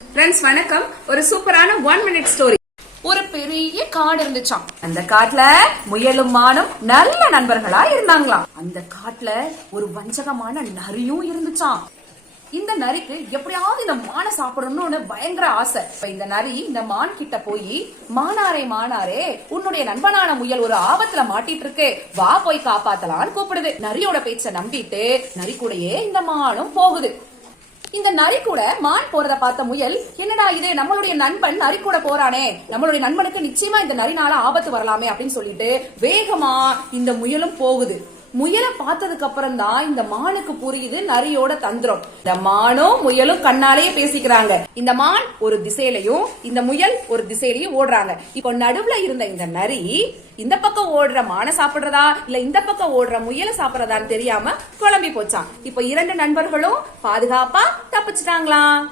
Friends வணக்கம். ஒரு சூப்பரான 1 மினிட் ஸ்டோரி. ஒரு பெரிய காடு இருந்துச்சாம். அந்த காட்டுல முயலும் மானும் நல்ல நண்பர்களா இருந்தாங்களாம். அந்த காட்டுல ஒரு வஞ்சகமான நரியும் இருந்துச்சாம். இந்த நரிக்கு எப்படியாவது இந்த மானை சாப்பிடணும்னு பயங்கர ஆசை. இந்த நரி இந்த மான் கிட்ட போய், மானாரே மானாரே, உன்னுடைய நண்பனான முயல் ஒரு ஆபத்துல மாட்டிட்டு இருக்கு, வா போய் காப்பாத்தலான்னு கூப்பிடுது. நரியோட பேச்ச நம்பிட்டு நரி கூடயே இந்த மானும் போகுது. இந்த நரி கூட மான் போறத பார்த்த முயல், என்னடா இது, நம்மளுடைய நண்பன் நரி கூட போறானே, நம்மளுடைய நண்பனுக்கு நிச்சயமா இந்த நரினால ஆபத்து வரலாமே அப்படின்னு சொல்லிட்டு வேகமா இந்த முயலும் போகுது. முயலை பார்த்ததுக்கு அப்புறம் தான் இந்த மானுக்கு புரியுது நரியோட தந்திரம். இந்த மானும் முயலும் கண்ணாலேயே பேசிக்கிறாங்க. இந்த மான் ஒரு திசையிலையும் இந்த முயல் ஒரு திசையிலையும் ஓடுறாங்க. இப்போ நடுவுல இருந்த இந்த நரி இந்த பக்கம் ஓடுற மானை சாப்பிடுறதா இல்ல இந்த பக்கம் ஓடுற முயலை சாப்பிடுறதான்னு தெரியாம குழம்பி போச்சான். இப்போ 2 நண்பர்களும் பாதுகாப்பா தப்பிச்சிட்டாங்களாம்.